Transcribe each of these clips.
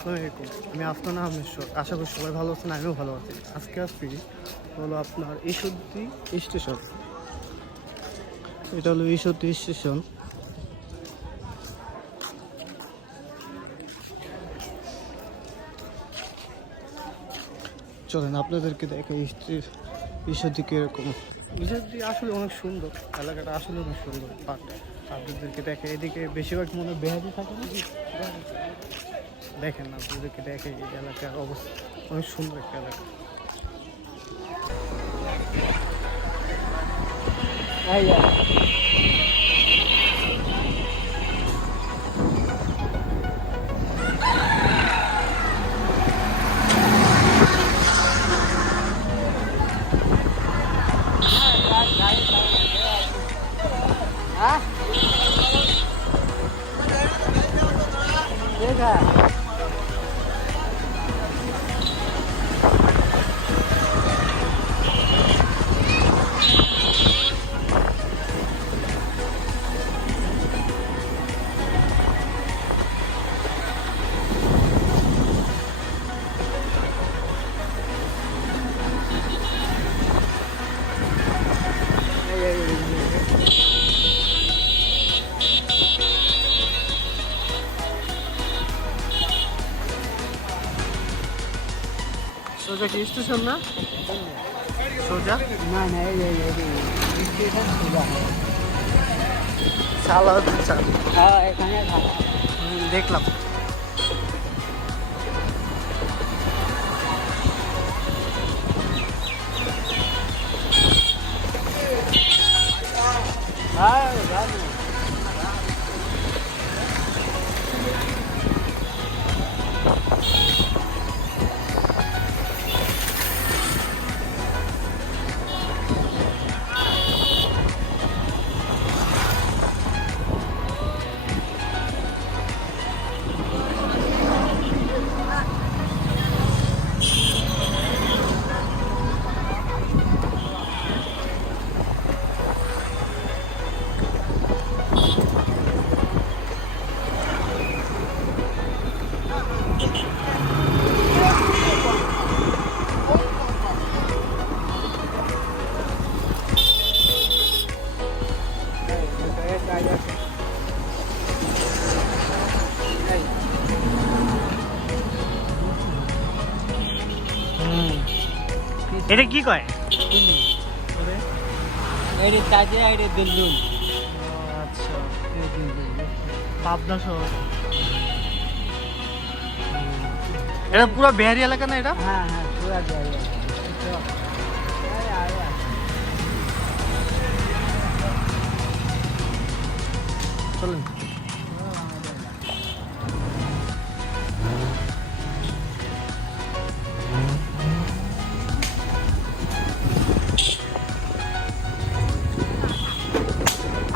আসসালামু আলাইকুম, আমি আফনান আহমেদ। আশা করি সবাই ভালো আছেন, আমিও ভালো আছি। আজকে আসছি হলো আপনার ঈশ্বরদী স্টেশন। এটা হলো ঈশ্বরদী স্টেশন। চলেন আপনাদেরকে দেখে ঈশ্বরদী কীরকম। ঈশ্বরদী আসলে অনেক সুন্দর, এলাকাটা আসলে অনেক সুন্দর। বাট আপনাদেরকে দেখে এদিকে বেশিরভাগ মনে বেহাদি থাকে না, দেখেন না আপনাদেরকে দেখে এই এলাকার অবস্থা অনেক সুন্দর একটা এলাকা। সোজা কি স্টেশন না? সোজা না না, স্টেশন সোজা। চালা চাল হ্যাঁ, এখানে দেখলাম। এটা কি কয়? দুলদুল। আচ্ছা, পাবনা শহর। এটা পুরো বিহারি এলাকা না এটা? হ্যাঁ হ্যাঁ, পুরা চলেন।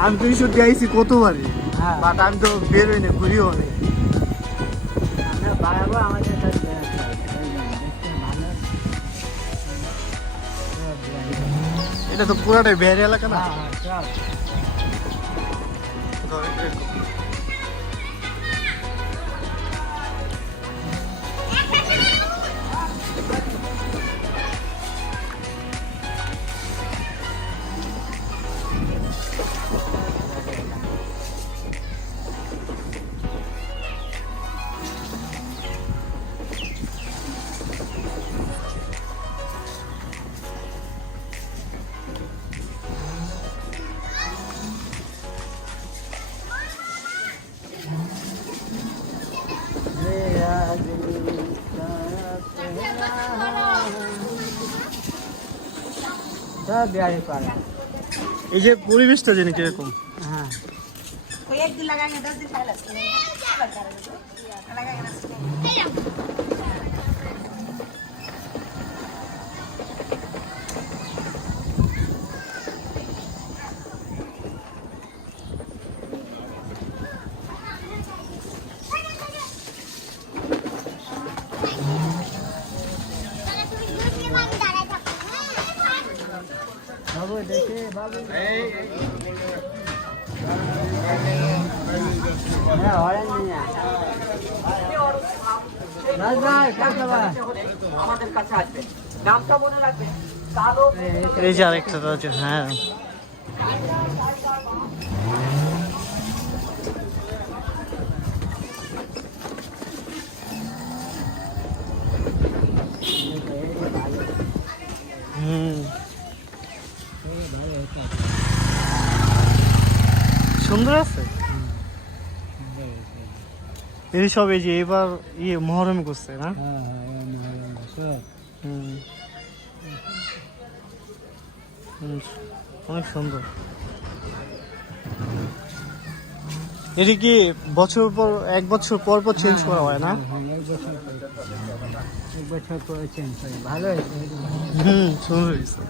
আমি তো ঈশ্বর যাইছি কতবারই, হ্যাঁ। বাট আমি তো বেরোই না, ঘুরিও নেই। আমরা বাড়াবো আমাদের সাথে। এটা তো পুরাটাই বিহারি এলাকা না? হ্যাঁ, সব বিহারি পাড়া। এই যে পরিবেশটা জানি কিরকম। হ্যাঁ, বাবু দেখে বাবু। হ্যাঁ, অরেঞ্জ নিয়ে রাজ ভাই কাকা ভাই আমাদের কাছে আসবেন, নামটা মনে রাখবেন, কালো এই যে আরেকটা আছে, হ্যাঁ। হুম, সুন্দর আছে। এই সব এই যে এবার মহরম করছে না। হুম। হুম, অনেক সুন্দর। এটা কি বছর পর, 1 বছর পর পর চেঞ্জ করা হয় না? এক বছর পরে চেঞ্জ করে ভালো হয়েছে। হুম, সুন্দর হয়েছে।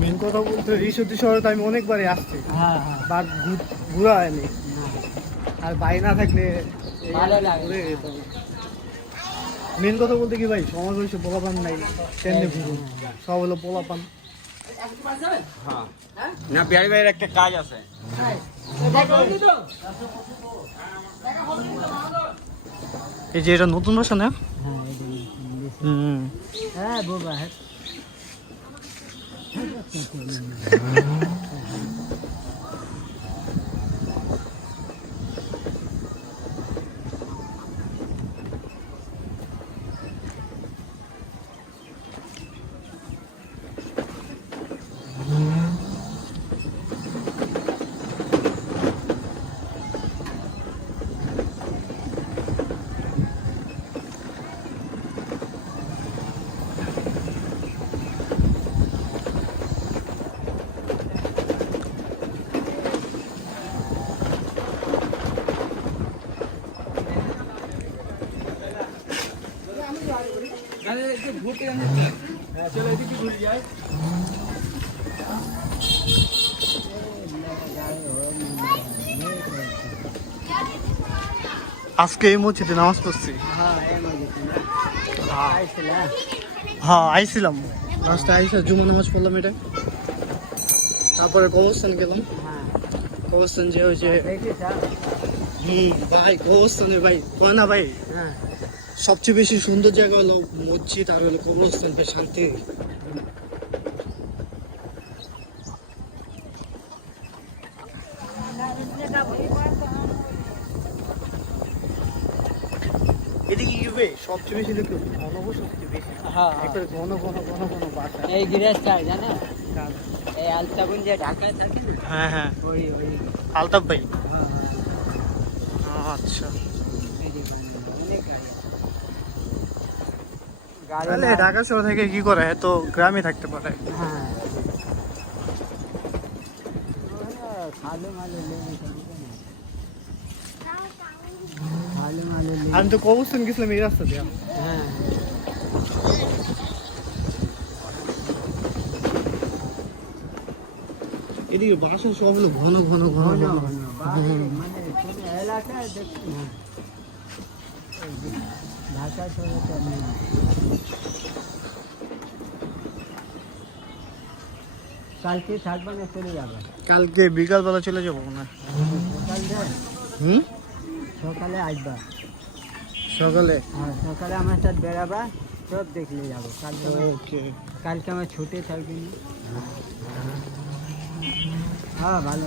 মেন কথা বলতে ঈশ্বরদী শহরে তো আমি অনেকবারই আসছি, হ্যাঁ হ্যাঁ বাট ঘুরা হয়নি। আর বাই না থাকলে ভালো লাগে। মেন কথা বলতে কি ভাই, সমাজ হয়েছে পোলাপান নাই, তেমনি ঘুরুন, সব হলো পোলাপান। না, বিহারি ভাইয়ের একটা কাজ আছে। এই যে এটা নতুন বাসা না? হ্যাঁ এই যে হুম। হ্যাঁ বাবা হ্যাঁ আজকে এই মসজিদে নামাজ পড়ছি। হ্যাঁ এই মসজিদে না আইছিল হ্যাঁ, আইছিলাম লাস্টে, আইসা জুমা নামাজ পড়লাম এটা, তারপরে কবরস্থান গেলাম। হ্যাঁ কবরস্থান যে ওই যে দেখি স্যার ভাই কবরস্থানে ভাই কয় না ভাই, হ্যাঁ সবচেয়ে বেশি সুন্দর জায়গা হলো মসজিদ আর হলো কবরস্থান, ভাই শান্তি। এদিকে কি ভাই সবচেয়ে বেশি দেখো ঘনবসতি বেশি, হ্যাঁ একটা ঘন ঘন ঘন ঘন বাসা। এই গিরেস্তার জানেন এই আলতাবুন যে ঢাকায় থাকে না হ্যাঁ হ্যাঁ, ওই ওই আলতাফ ভাই। হ্যাঁ আচ্ছা, অনেক তাহলে ঢাকা শহর থেকে কি করে, এত গ্রামে থাকতে পারে। হ্যাঁ খালু মালু খালু মালু আমি তো কবরস্থান গেছিলাম এই রাস্তা দিয়ে। হ্যাঁ এদিকে বাসা সব হলো ঘন ঘন ঘন ঘন ঘন। ঘন মানে কোনো এলাকায় দেখছি না ঢাকা শহরে তো নেই কালকে থাকবে না চলে যাবে কালকে বিকালবেলা চলে যাবো না। সকালে হুম, সকালে আসবা সকালে। হ্যাঁ সকালে আমার সাথে বেড়াবা সব দেখলে যাবো কালকে ওকে। কালকে আমার ছুটি থাকবে না হ্যাঁ ভালো